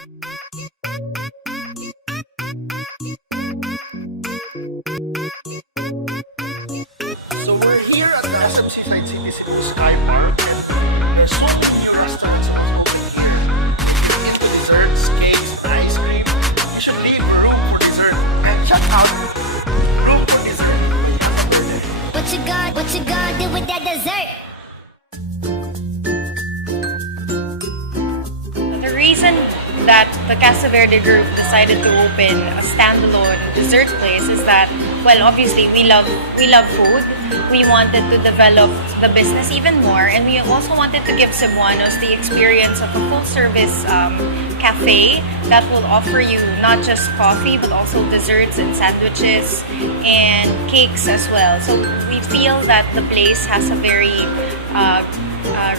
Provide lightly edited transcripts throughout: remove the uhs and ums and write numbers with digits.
So we're here at the Seaside City Skypark, and there's so many new restaurants also open here. Into desserts, cakes, and ice cream. You should leave room for dessert and check out room for dessert. What you gonna do with that dessert? The reason that the Casa Verde group decided to open a standalone dessert place is that, well, obviously we love food. We wanted to develop the business even more, and we also wanted to give Cebuanos the experience of a full-service cafe that will offer you not just coffee but also desserts and sandwiches and cakes as well. So we feel that the place has a very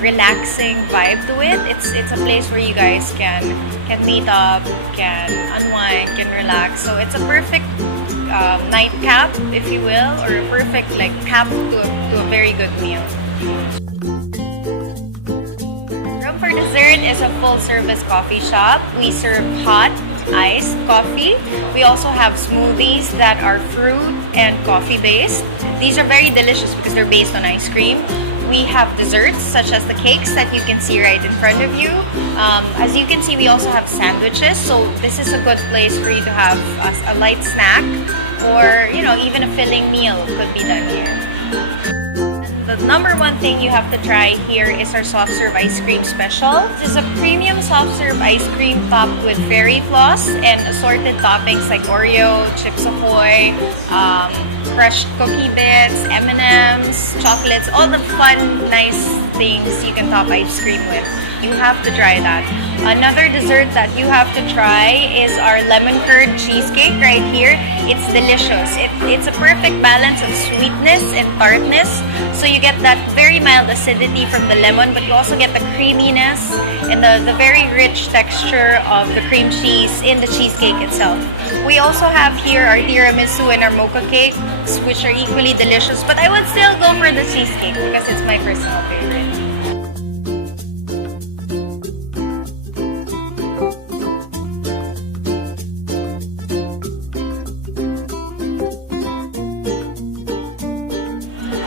relaxing vibe to it. It's a place where you guys can meet up, can unwind, can relax. So it's a perfect nightcap, if you will, or a perfect like cap to a very good meal. Room for Dessert is a full-service coffee shop. We serve hot, iced coffee. We also have smoothies that are fruit and coffee based. These are very delicious because they're based on ice cream. We have desserts such as the cakes that you can see right in front of you. As you can see, we also have sandwiches, so this is a good place for you to have a light snack, or even a filling meal could be done here. The number one thing you have to try here is our soft serve ice cream special. This is a premium soft serve ice cream topped with Fairy Floss and assorted toppings like Oreo, Chips Ahoy, crushed cookie bits, M&Ms, chocolates, all the fun, nice things you can top ice cream with. You have to try that. Another dessert that you have to try is our lemon curd cheesecake right here. It's delicious. It's a perfect balance of sweetness and tartness. So you get that very mild acidity from the lemon, but you also get the creaminess and the very rich texture of the cream cheese in the cheesecake itself. We also have here our tiramisu and our mocha cakes, which are equally delicious, but I would still go for the cheesecake because it's my personal favorite.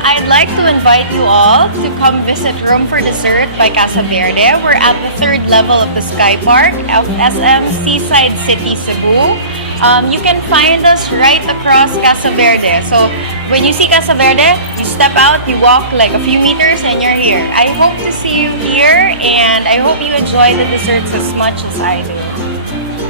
I'd like to invite you all to come visit Room for Dessert by Casa Verde. We're at the third level of the Skypark of SM Seaside City, Cebu. You can find us right across Casa Verde. So when you see Casa Verde, you step out, you walk like a few meters, and you're here. I hope to see you here, and I hope you enjoy the desserts as much as I do.